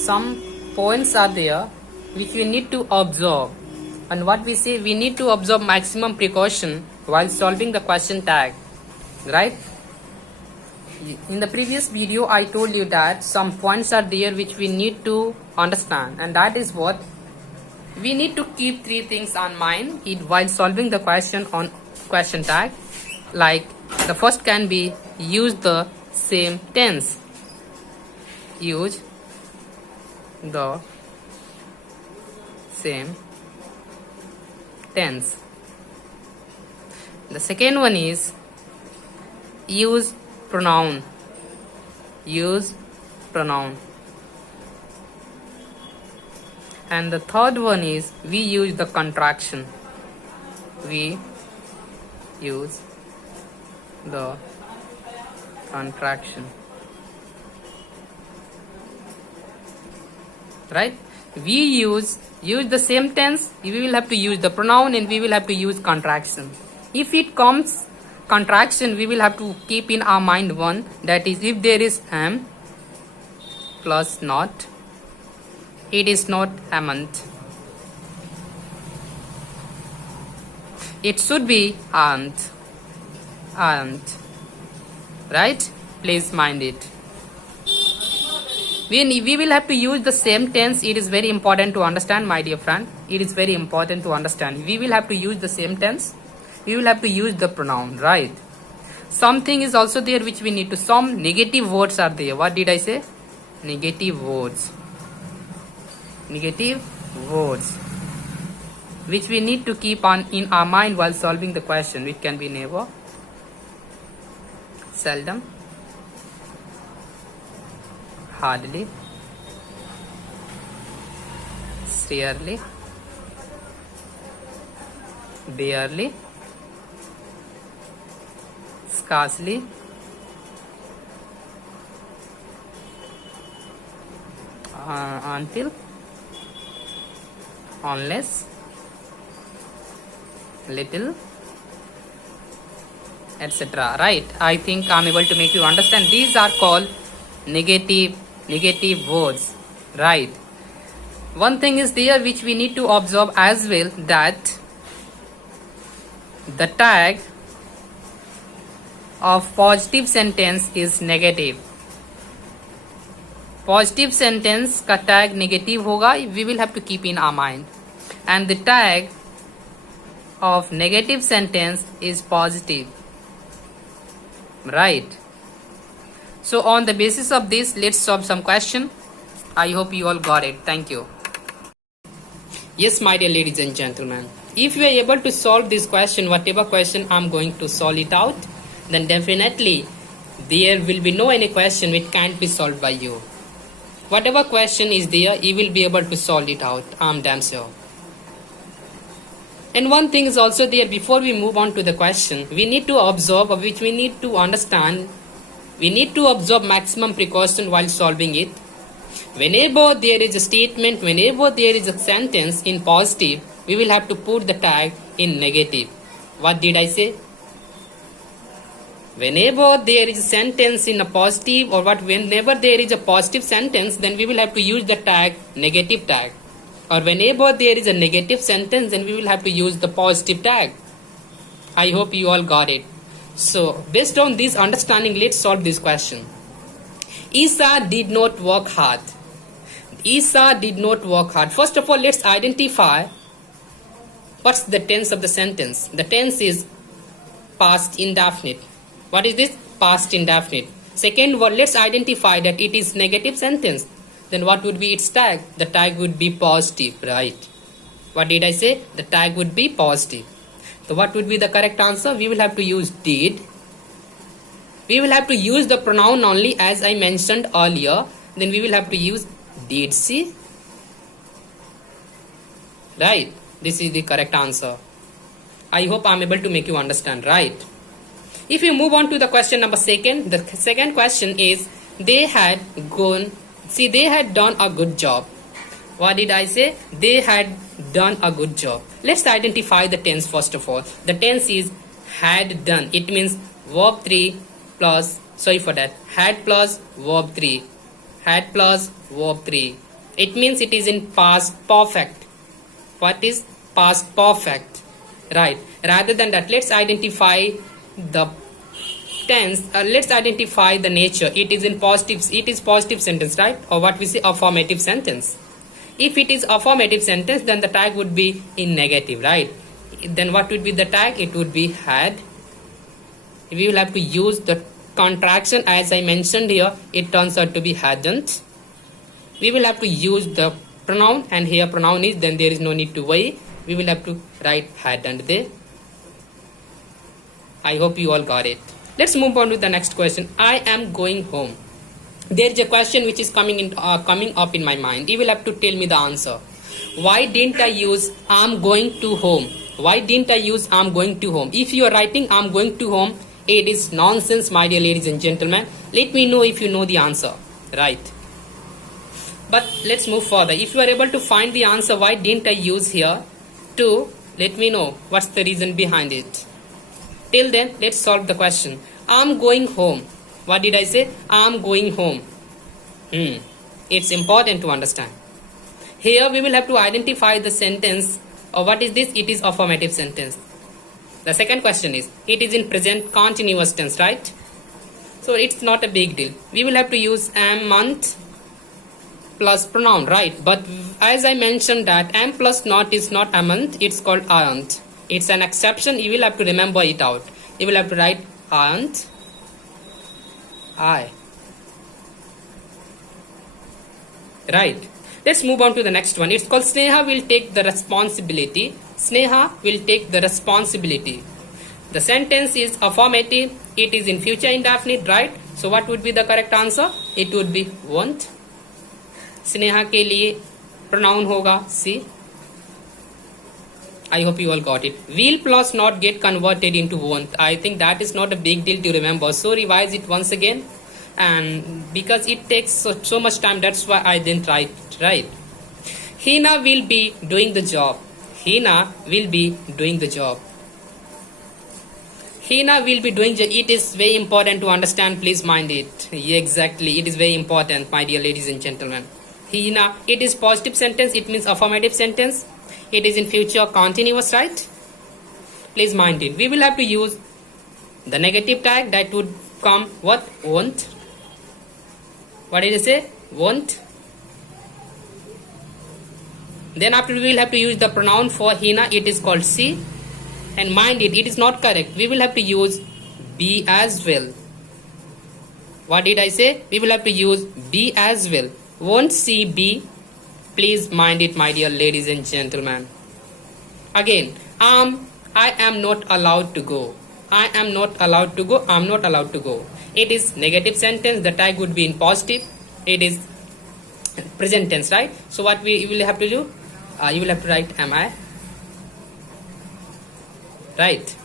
some points are there which we need to observe, and what we say, we need to observe maximum precaution while solving the question tag, right? In the previous video I told you that some points are there which we need to understand, and that is what we need to keep three things on mind while solving the question on question tag. Like the first can be use the same tense. Use the same tense. The second one is use pronoun. Use pronoun. And the third one is we use the contraction. We use the contraction. Right? We use the same tense, we will have to use the pronoun, and we will have to use contraction. If it comes contraction, we will have to keep in our mind one, that is, if there is am plus not, it is not amn't. It should be aren't. Aren't. Right? Please mind it. When we will have to use the same tense, it is very important to understand, my dear friend. It is very important to understand. We will have to use the same tense. We will have to use the pronoun, right? Something is also there which we need to. Some negative words are there. What did I say? Negative words. Negative words which we need to keep on in our mind while solving the question, which can be never, seldom, hardly, rarely, barely, scarcely, until, unless, little, etc. Right? I think I'm able to make you understand. These are called negative words, right? One thing is there which we need to observe as well, that the tag of positive sentence is negative. Positive sentence का tag negative होगा, we will have to keep in our mind, and the tag of negative sentence is positive, right? So on the basis of this, let's solve some question. I hope you all got it. Thank you. Yes, my dear ladies and gentlemen, if you are able to solve this question, whatever question I'm going to solve it out, then definitely there will be no any question which can't be solved by you. Whatever question is there, you will be able to solve it out. I'm damn sure. And one thing is also there, before we move on to the question, we need to observe, which we need to understand. We need to observe maximum precaution while solving it. Whenever there is a statement, whenever there is a sentence in positive, we will have to put the tag in negative. What did I say? Whenever there is a sentence in a positive, or whenever there is a positive sentence, then we will have to use the tag negative tag. Or whenever there is a negative sentence, then we will have to use the positive tag. I hope you all got it. So based on this understanding, let's solve this question. Isa did not work hard. Isa did not work hard. First of all, let's identify what's the tense of the sentence. The tense is past indefinite. What is this? Past indefinite. Second word, let's identify that it is negative sentence. Then what would be its tag? The tag would be positive, right? What did I say? The tag would be positive. So what would be the correct answer? We will have to use did. We will have to use the pronoun only, as I mentioned earlier. Then we will have to use did she. Right? This is the correct answer. I hope I am able to make you understand, right? If you move on to the question number second, the second question is they had done a good job. What did I say? They had done a good job. Let's identify the tense first of all. The tense is had done. It means verb 3 plus, sorry for that, had plus verb 3. Had plus verb 3. It means it is in past perfect. What is past perfect? Right. Rather than that, let's identify the tense. Let's identify the nature. It is in positive. It is positive sentence, right? Or what we say, affirmative sentence. If it is affirmative sentence, then the tag would be in negative, right? Then what would be the tag? It would be had. We will have to use the contraction as I mentioned here. It turns out to be hadn't. We will have to use the pronoun, and here pronoun is, then there is no need to worry. We will have to write hadn't there. I hope you all got it. Let's move on to the next question. I am going home. There is a question which is coming up in my mind. You will have to tell me the answer. Why didn't I use I'm going to home? Why didn't I use I'm going to home? If you are writing I'm going to home, it is nonsense, my dear ladies and gentlemen. Let me know if you know the answer. Right. But let's move further. If you are able to find the answer, why didn't I use here to, let me know what's the reason behind it. Till then, let's solve the question. I'm going home. What did I say? I'm going home. It's important to understand. Here we will have to identify the sentence. Or what is this? It is affirmative sentence. The second question is, it is in present continuous tense, right? So it's not a big deal. We will have to use am month plus pronoun, right? But as I mentioned that am plus not is not a month, it's called aren't. It's an exception. You will have to remember it out. You will have to write aren't I. Right. Let's move on to the next one. It's called Sneha will take the responsibility. Sneha will take the responsibility. The sentence is affirmative. It is in future indefinite, right? So what would be the correct answer? It would be won't. Sneha के लिए pronoun होगा she. I hope you all got it. Will plus not get converted into won't. I think that is not a big deal to remember. So revise it once again. And because it takes so much time, that's why I didn't write right. Hina will be doing the job. Hina will be doing the job. Hina will be doing it is very important to understand. Please mind it. Exactly. It is very important, my dear ladies and gentlemen. Hina, it is positive sentence. It means affirmative sentence. It is in future continuous, right? Please mind it. We will have to use the negative tag that would come what? Won't. What did I say? Won't. Then after we will have to use the pronoun for Hina. It is called she. And mind it, it is not correct. We will have to use be as well. What did I say? We will have to use be as well. Won't she be? Please mind it, my dear ladies and gentlemen. Again, I am not allowed to go. I am not allowed to go. I am not allowed to go. It is negative sentence. The tag would be in positive. It is present tense, right? So what we will have to do? You will have to write am I. Right.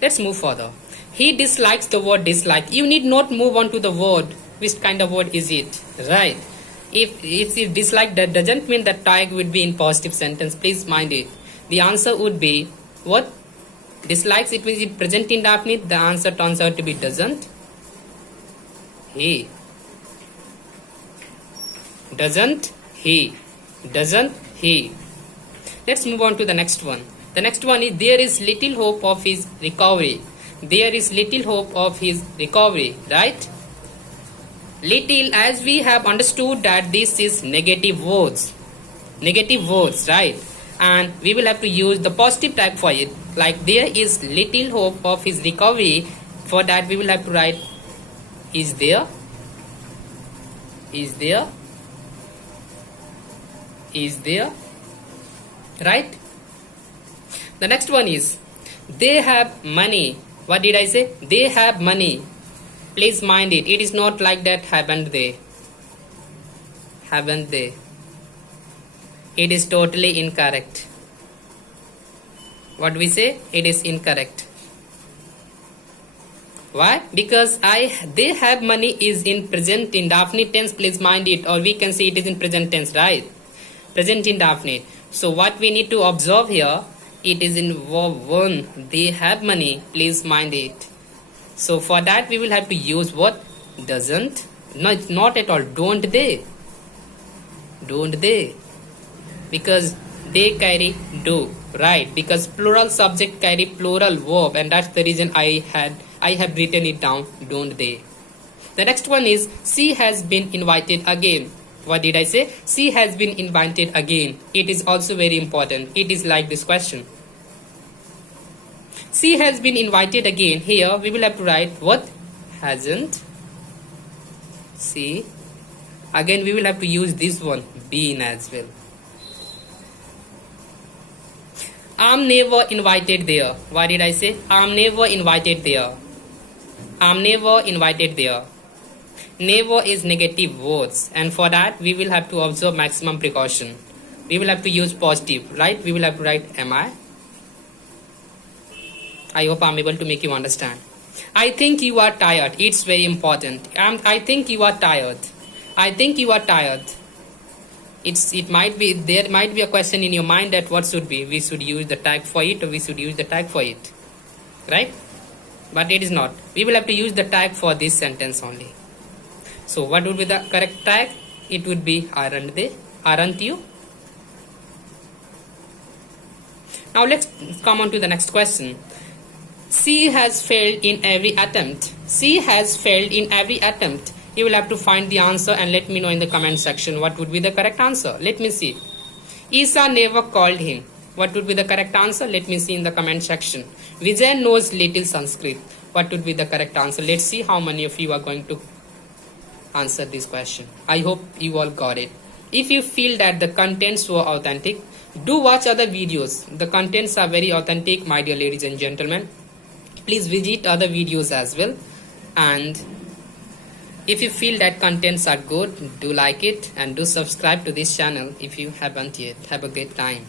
Let's move further. He dislikes the word dislike. You need not move on to the word. Which kind of word is it? Right. If dislike, that doesn't mean that tag would be in positive sentence. Please mind it. The answer would be what? Dislikes, it means it present indefinite. The answer turns out to be doesn't. He. Doesn't he. Doesn't he. Let's move on to the next one. The next one is there is little hope of his recovery. There is little hope of his recovery, right? Little, as we have understood that this is negative words. Negative words, right? And we will have to use the positive tag for it. Like there is little hope of his recovery. For that we will have to write is there. Is there. Is there. Right? The next one is they have money. What did I say? They have money. Please mind it. It is not like that. Haven't they? Haven't they? It is totally incorrect. What we say? It is incorrect. Why? Because they have money is in present indefinite tense. Please mind it. Or we can say it is in present tense, right? Present indefinite. So what we need to observe here, it is in verb 1. They have money. Please mind it. So for that we will have to use what? Doesn't. No, not at all. Don't they? Don't they? Because they carry do, right? Because plural subject carry plural verb, and that's the reason I have written it down. Don't they? The next one is she has been invited again. What did I say? She has been invited again. It is also very important. It is like this question. She has been invited again. Here we will have to write what? Hasn't she? Again we will have to use this one, been, as well. I'm never invited there. What did I say? I'm never invited there. I'm never invited there. Never is negative words, and for that we will have to observe maximum precaution. We will have to use positive, right? We will have to write am I. I hope I'm able to make you understand. I think you are tired. It's very important. I think you are tired. I think you are tired. It might be, there might be a question in your mind that what should be. We should use the tag for it, or we should use the tag for it, right? But it is not. We will have to use the tag for this sentence only. So what would be the correct tag? It would be aren't they? Aren't you? Now let's come on to the next question. She has failed in every attempt. She has failed in every attempt. You will have to find the answer and let me know in the comment section what would be the correct answer. Let me see. Isa never called him. What would be the correct answer? Let me see in the comment section. Vijay knows little Sanskrit. What would be the correct answer? Let's see how many of you are going to answer this question. I hope you all got it. If you feel that the contents were authentic, do watch other videos. The contents are very authentic, my dear ladies and gentlemen. Please visit other videos as well. And if you feel that contents are good, do like it and do subscribe to this channel if you haven't yet. Have a great time.